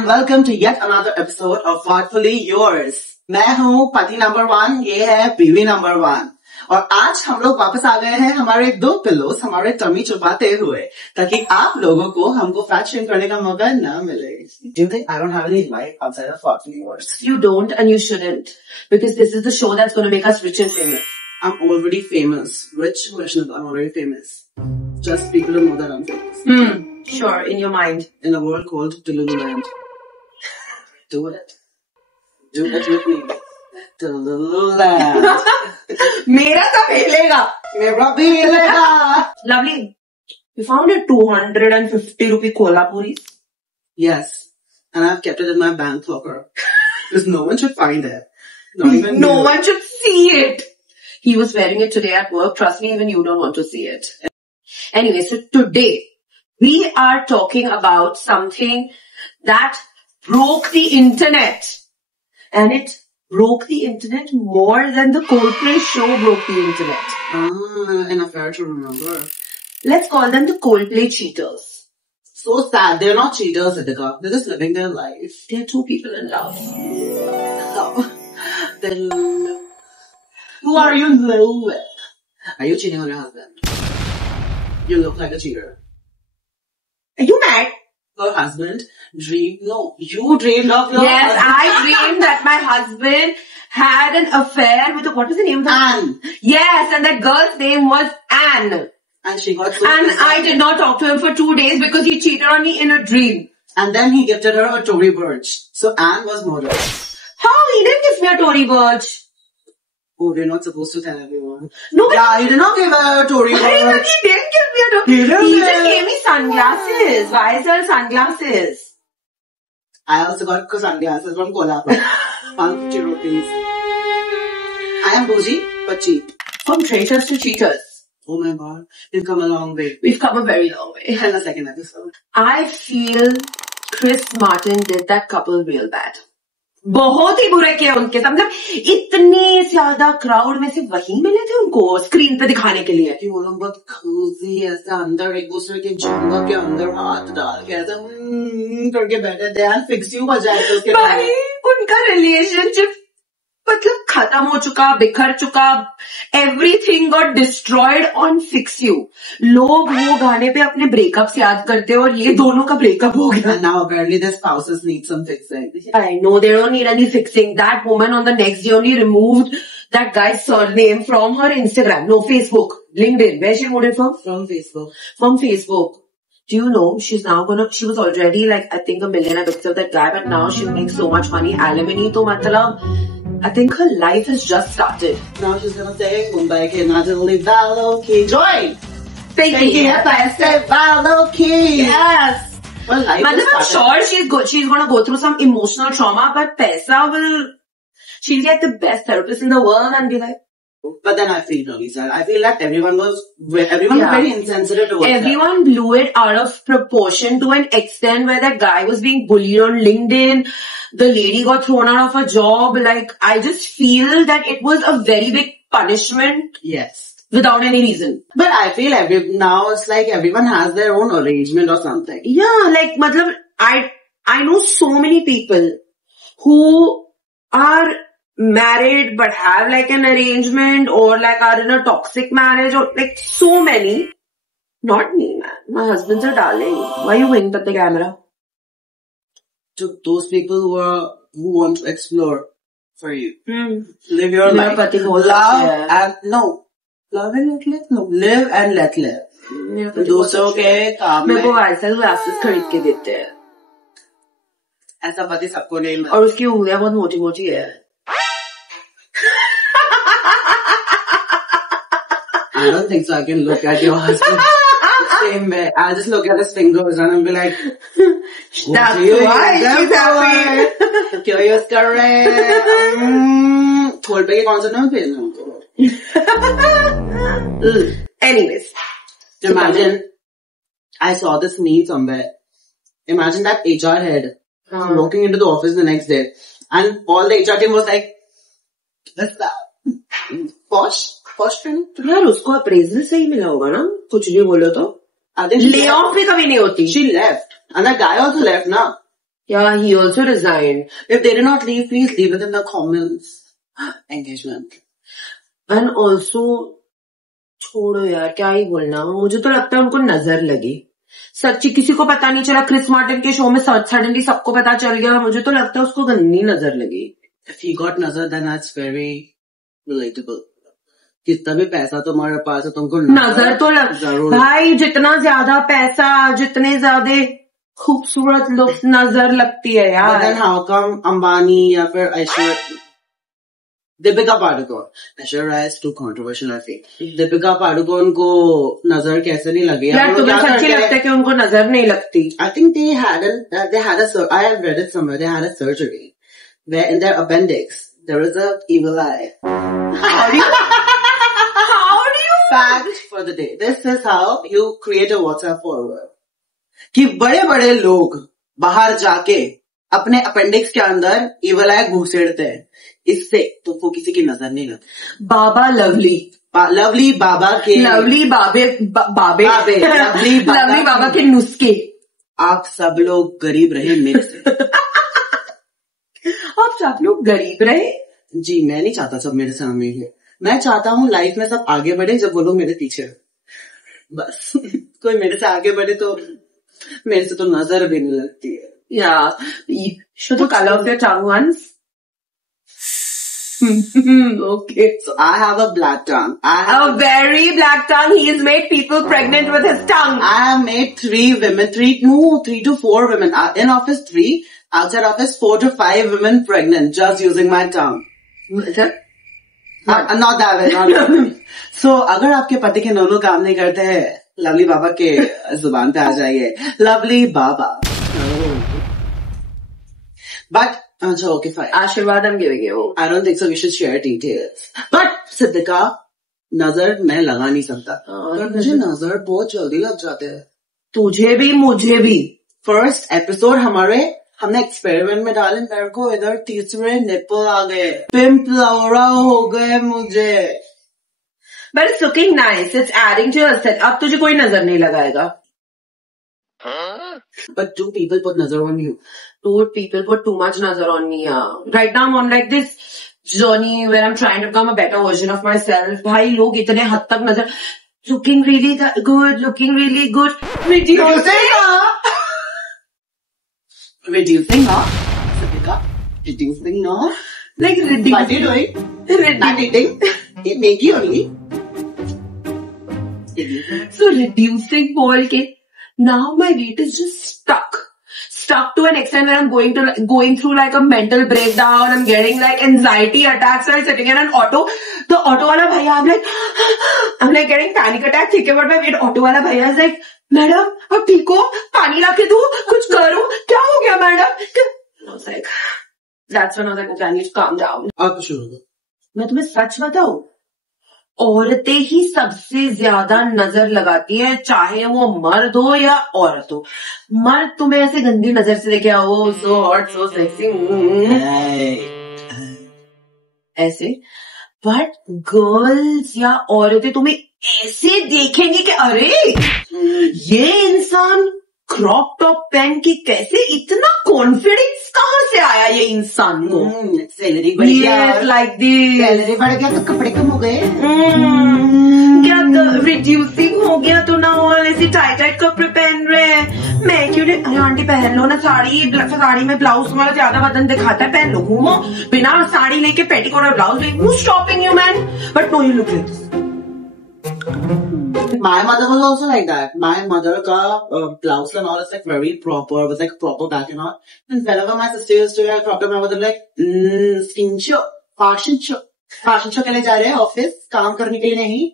and welcome to yet another episode of Thoughtfully Yours. मैं हूँ पति नंबर 1, ये है बीवी नंबर 1 और आज हम लोग वापस आ गए हैं हमारे 2 पिलोस हमारे टमी छुपाते हुए ताकि आप लोगों को हमको फैट शेम करने का मौका ना मिले. Do you think I don't have any life outside of Thoughtfully Yours? You don't and you shouldn't because this is the show that's going to make us rich and famous. I'm already famous. Rich version of I'm already famous. Just people don't know that I'm famous. Sure, in your mind. In a world called Delululand. Do it. Do it with me. Delululand. मेरा सब हिलेगा. मेरा भी हिलेगा. Lovely. You found a 250 rupee kolhapuri? Yes. And I've kept it in my bank locker. Because no one should find it. Not even No you. one should see it. He was wearing it today at work. Trust me, even you don't want to see it. Anyway, so today we are talking about something that broke the internet. And it broke the internet more than the Coldplay show broke the internet. An affair to remember. Let's call them the Coldplay cheaters. So sad. They're not cheaters, Ritika. They're just living their life. They're two people in love. Who are you in love with? Are you cheating on your husband? You look like a cheater. Are you mad? Her husband dreamed. No, you dreamed of your Yes, husband. I dreamed that my husband had an affair with, what was the name of that? Anne. Yes, and that girl's name was Anne. And she got so And pissed I off. did not talk to him for 2 days because he cheated on me in a dream. And then he gifted her a Tory Burch. So Anne was murdered. How? He didn't give me a Tory Burch. Oh, we're not supposed to tell everyone. No, but Yeah, he did not give her a Tory But he Burch. didn't give me a Tory He didn't. He just gave me sunglasses. YSL sunglasses. I also got sunglasses from Kolhapur. 150 rupees. I am bougie, but cheap. From traitors to cheaters. Oh my god, we've come a long way. We've come a very long way. In the second episode. I feel Chris Martin did that couple real bad. बहुत ही बुरे किया उनके साथ. मतलब इतने ज्यादा crowd में से वही मिले थे उनको स्क्रीन पे दिखाने के लिए कि वो लोग बहुत cozy ऐसा अंदर एक दूसरे के जंगा के अंदर हाथ डाल के ऐसा करके बैठे थे and fix you बजाए थे उसके भाई उनका रिलेशनशिप मतलब खत्म हो चुका, बिखर चुका. Everything got destroyed on fix you. लोग वो गाने पे अपने ब्रेकअप्स याद करते हैं और ये दोनों का ब्रेकअप हो गया. And now apparently their spouses need some fixing. I know they don't need any fixing. That woman on the next day only removed that guy's surname from her Instagram. No, Facebook, LinkedIn. Where she moved it from? From Facebook. From Facebook. Do you know she was already like, I think, a millionaire because of that guy, but now she makes so much money. Alimony to matlab, I think her life has just started. Now she's gonna say, Mumbai ke Natalie Valoki join. Thinking Valoki. Yes. Well, life Matlab, I'm has started. sure she's gonna go through some emotional trauma, but she'll get the best therapist in the world and be like, But then I feel really sad. I feel that everyone was very insensitive towards everyone blew it out of proportion to an extent where that guy was being bullied on LinkedIn. The lady got thrown out of her job. Like, I just feel that it was a very big punishment Yes. without any reason. But I feel now it's like everyone has their own arrangement or something. Yeah, like, matlab, I know so many people who are married but have like an arrangement or like are in a toxic marriage or like so many. Not me, man. My husband's a darling. Why are you winking at the camera? To those people who want to explore for you. Live your मेरा life. पति बहुत Love अच्छा है. and no. Love and let live. No. Live and let live. मेरा पति बहुत दूसरों अच्छा के है. काम मेरे को में YSL glasses खरीद के देते हैं ऐसा पति सबको नहीं मिलता. और उसकी उंगलियां बहुत मोटी मोटी है. I don't think so. I can look at your husband the same way. I'll just look at his fingers and I'll be like, That's why she's happy. Curious कर रहे हैं. खोल पे के कॉन्सर्ट में भेजना हमको. Anyways, Imagine, I saw this meme somewhere. Imagine that HR head walking into the office the next day and all the HR team was like, what's that? Posh training? यार उसको अप्रेजल से ही मिला होगा ना, कुछ भी बोलो तो. I think ले ऑफ भी कभी नहीं होती. she left. And that guy also left now. Yeah, he also resigned. If they did not leave, please leave it in the comments. Engagement. And also, छोड़ो यार, क्या ही बोलना. मुझे तो लगता है उनको नजर लगी. सच्ची किसी को पता नहीं चला. क्रिस मार्टिन के शो में सडनली सबको पता चल गया. मुझे तो लगता है उसको गंदी नजर लगी. If he got नजर, then that's very relatable. कितना भी पैसा तुम्हारे पास है, तुमको नजर तो लग भाई. जितना ज्यादा पैसा, जितने ज्यादा खूबसूरत लोग नजर लगती है यार. But then how come Ambani या फिर Aishwarya, Deepika Padukone, Aishwarya Rai is too controversial I feel. Deepika Padukone को नजर कैसे नहीं लगी यार? तुम्हें सच्ची लगता है कि उनको नजर नहीं लगती? I think they had a I have read it somewhere. They had a surgery where in their appendix there is a evil eye. How do you? Fact for the day. This is how you create a WhatsApp forward. कि बड़े बड़े लोग बाहर जाके अपने appendix के अंदर evil आई घुसेड़ते हैं. इससे तुमको किसी की नजर नहीं लगती. बाबा लवली बाबा के लवली बाबा के नुस्खे. आप सब लोग गरीब रहे मेरे से. आप सब लोग गरीब रहे जी. मैं नहीं चाहता सब मेरे से अमीर है. मैं चाहता हूँ लाइफ में सब आगे बढ़े जब वो लोग मेरे पीछे. बस कोई मेरे से आगे बढ़े तो मेरे से तो नजर भी नहीं लगती है. Yeah. Show the color of your tongue once. Okay. So I have a black tongue. I have a very black tongue. He has made people pregnant with his tongue. I have made 3 to 4 women. In office 3, outside office 4 to 5 women pregnant just using my tongue. Not that way. So अगर आपके पति के नोनो काम नहीं करते हैं, lovely बाबा के जुबान पे आ जाइए. Lovely Baba. But okay, fine. आशीर्वाद I'm giving you. I don't think so. We should share details. But Siddhika, नजर मैं लगा नहीं सकता. पर मुझे नजर बहुत जल्दी लग जाते हैं. तुझे भी मुझे भी. फर्स्ट एपिसोड हमने एक्सपेरिमेंट में डाले. मेरे को इधर तीसरे निप्पल आ गए. पिंपलौरा हो गए मुझे. But it's looking nice. It's adding to your set. अब तुझे कोई नजर नहीं लगाएगा. But do people put nazar on you? Dude, people put too much nazar on me. Right now I'm on like this journey where I'm trying to become a better version of myself. भाई लोग इतने हद तक नजर. Looking really good. Looking really good. Reducing like reducing. What are you doing? Not eating. Maggie only. So reducing बोल के now my weight is just stuck to an extent where I'm going through like a mental breakdown. I'm getting like anxiety attacks. I'm sitting in an auto. The auto wala bhaiya, I'm like getting panic attack. Think about my weight. Auto wala bhaiya is like, madam, ab theek ho? Pani la ke do? Kuch karo? Kya ho gaya, madam? I was like, that's when I was like, okay, I need to calm down. आप शुरू करो. मैं तुम्हें सच बताऊं, औरतें ही सबसे ज्यादा नजर लगाती है, चाहे वो मर्द हो या औरत हो. मर्द तुम्हें ऐसे गंदी नजर से देखे, ओ सो हॉट सो सेक्सी ऐसे. बट गर्ल्स या औरतें तुम्हें ऐसे देखेंगी कि अरे ये इंसान क्रॉप टॉप पहन के कैसे, इतना कॉन्फिडेंस कहाँ से आया ये इंसान को. सैलरी बढ़ गया, लाइक दिस. सैलरी बढ़ गया तो कपड़े कम हो गए. क्या तो रिड्यूसिंग हो गया तो ना वो ऐसे टाइट कपड़े पहन रहे हैं. मैं क्यों नहीं. आंटी पहन लो ना साड़ी में ब्लाउज तुम्हारा ज्यादा बदन दिखाता है, पहन लो, घूमो बिना साड़ी लेके पेटीकोट और ब्लाउज लेके. Who stopping you man? But no, you look like this. My mother was also like that. My mother ka blouse and all is like very proper, with like proper back and all. And whenever my sister used to wear a crop top, my mother like, skin show, fashion show के लिए जा रहे हैं office, काम करने के लिए नहीं.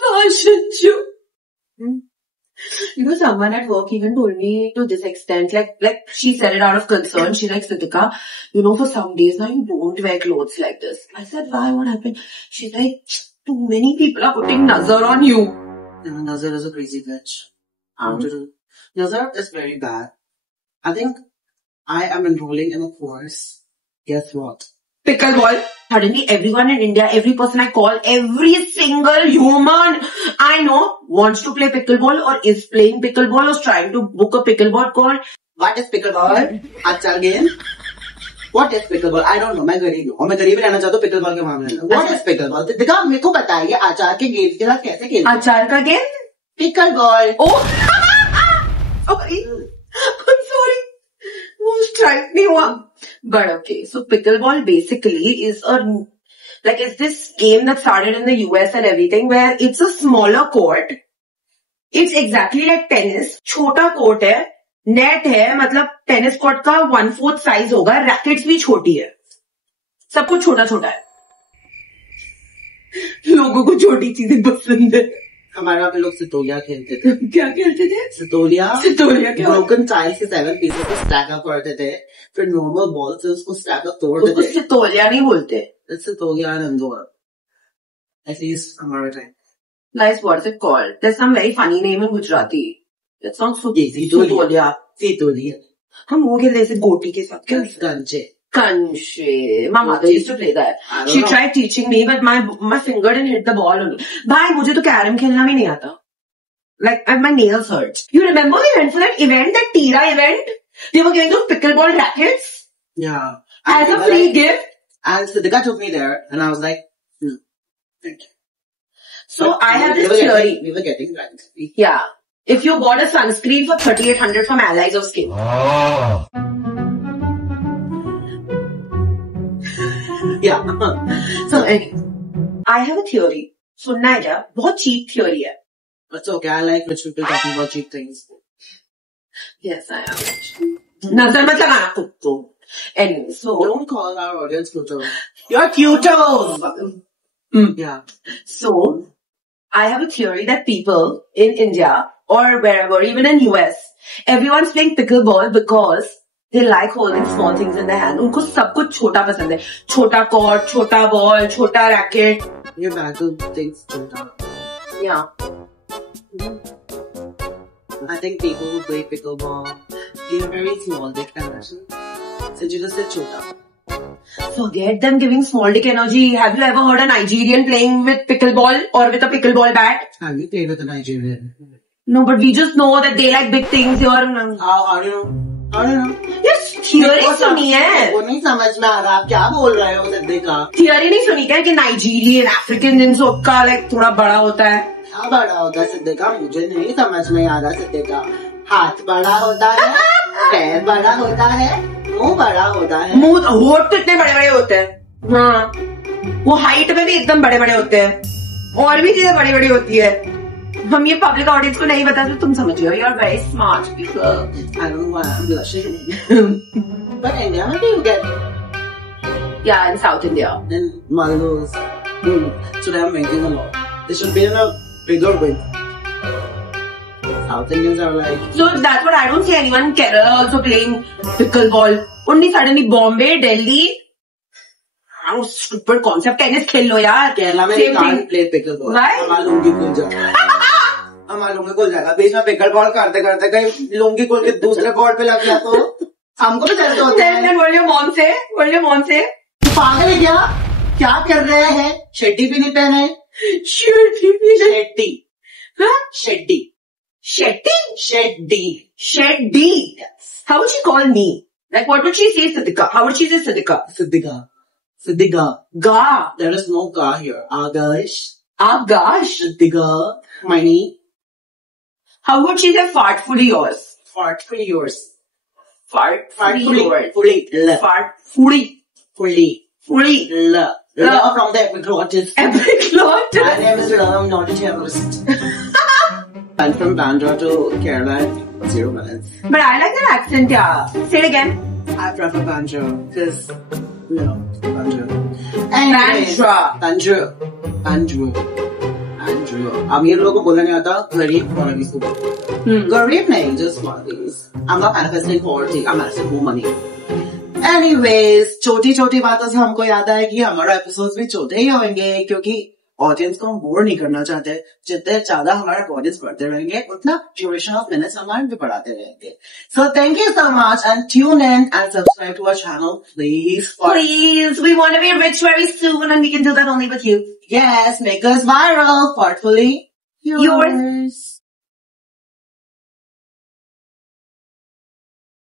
Fashion show. You know, someone at work even told me to this extent, like she said it out of concern. She's like, Siddhika, you know, for some days now you don't wear clothes like this. I said, why? What happened? She's like, too many people are putting nazar on you. Nazar is a crazy bitch. Nazar is very bad. I think I am enrolling in a course. Guess what? Pickleball. Suddenly everyone in India, every person I call, every single human I know wants to play pickleball or is playing pickleball or is trying to book a pickleball court. What is pickleball? अच्छा again. What is pickleball? I don't know. मैं गरीब हूँ और मैं गरीब रहना चाहता हूँ pickleball के मामले में. What is pickleball? देखा मेरे को बताइए अचार के गेंद के साथ कैसे खेलते हैं? अचार का गेंद? Pickleball. Oh, sorry. I'm sorry. वो strike नहीं हुआ. But okay, so pickleball basically is it's this game that started in the US and everything where it's a smaller court. It's exactly like tennis. छोटा court है, net है, मतलब tennis court का 1/4 size होगा, rackets भी छोटी है, सब कुछ छोटा छोटा है. लोगों को छोटी चीजें पसंद है. हमारे वहाँ पे लोग सितोलिया खेलते थे. क्या खेलते थे? सितोलिया क्या? ब्रोकन टाइल्स के 7 पीसेस को स्टैक अप करते थे, फिर नॉर्मल बॉल से उसको स्टैक अप तोड़ते थे. सितोलिया नहीं बोलते. Sitoliya and Indore. At least हमारे time. Guys, what is it called? There's some very funny name in Gujarati. That sounds so Sidolia. Sidolia. हम वो खेलते थे गोटी के साथ. क्या? Kanche. My mother used to play that. She tried teaching me, but my finger didn't hit the ball only. भाई मुझे तो कैरम खेलना भी नहीं आता. Like my nails hurt. You remember we went for that event, that Tira event? They were giving those pickleball rackets. Yeah. As a free gift. And Siddhika took me there, and I was like, thank you. So I have this theory. We were getting drunk. Yeah. If you bought a sunscreen for 3,800 from Allies of Skin. Yeah. So anyway, I have a theory. सुनना है क्या? बहुत cheap theory है. It's okay. I like rich people talking about cheap things. Yes, I am. नजर मत लगाना खुद को. Anyway, so don't call our audience Pluto. You're Pluto. Yeah. So I have a theory that people in India or wherever, even in US, everyone's playing pickleball because they like holding small things in their hand. उनको सब कुछ छोटा पसंद है. छोटा court, छोटा ball, छोटा racket. Your bag of things छोटा. Yeah. I think people who play pickleball, they are very small dick energy. Since you just said chota. Forget them giving small dick energy. Have you ever heard a Nigerian playing with pickleball or with a pickleball bat? Have you played with a Nigerian? No, but we just know that they like big things. How do you know? How do you know? Yes, theory सुनी है. वो नहीं समझ में आ रहा आप क्या बोल रहे हो सिद्धिका. Theory नहीं सुनी क्या कि Nigerian, African इन सब का like थोड़ा बड़ा होता है. क्या बड़ा होता है सिद्धिका? मुझे नहीं समझ में आ रहा सिद्धिका. हाथ बड़ा होता है, पैर बड़ा होता है, मुंह बड़ा होता है. मुंह होठ तो इतने बड़े बड़े होते हैं. हाँ, वो हाइट में भी एकदम बड़े बड़े होते हैं और भी चीजें बड़ी बड़ी होती है. हम ये पब्लिक ऑडियंस को नहीं बता तो तुम समझ लो. You are very smart people. I don't know why I'm blushing. But India, where do you get? Yeah, in South India. In Maldives. Today I'm drinking a lot. They should be in a bigger way. South Indians are like. So that's what I don't see anyone in Kerala also playing pickleball. Only suddenly Bombay, Delhi. How stupid concept. Tennis खेल लो यार. Kerala में they can't play pickleball. Why? हमारा लुंगी खुल जाएगा. हमारा लुंगी खुल जाएगा. बीच में pickleball करते करते कहीं लुंगी खुल के दूसरे कोर्ट पे लग गया तो हमको भी दर्द होता है. Then what your mom say? What your mom say? पागल है क्या? क्या कर रहे हैं? शेट्टी भी नहीं पहने. Shetty. Huh? Shetty. Shetty? Shetty. Shetty. Yes. How would she call me? Like what would she say Siddhika? How would she say Siddhika? Siddhika. Siddhika. Ga. There is no ga here. Agash. Agash. Siddhika. Money. How would she say fart fully yours? Fart fully yours. Fart fully yours. Fully. Fart fully. Fully. Fully. Love from the epiglottis. Epiglottis. My name is Love, I'm not a terrorist. I'm from Bandra to Kerala in 0 minutes. But I like that accent, yeah. Say it again. I prefer Bandra because, you know, Bandra. Bandra. Bandra. Bandra. Bandra. अमीर लोगों को बोलना नहीं आता, गरीब और अमीर को. गरीब नहीं, just monkeys. I'm not manifesting poverty. I'm manifesting more money. Anyways, छोटी छोटी बातों से हमको याद आया कि हमारा एपिसोड भी छोटे ही होंगे क्योंकि ऑडियंस को हम बोर नहीं करना चाहते. जितने ज्यादा हमारा ऑडियंस बढ़ते रहेंगे उतना ड्यूरेशन ऑफ मिनट्स हमारे भी बढ़ाते रहेंगे. So thank you so much and tune in and subscribe to our channel, please. Please, we want to be rich very soon and we can do that only with you. Yes, make us viral. Thoughtfully yours.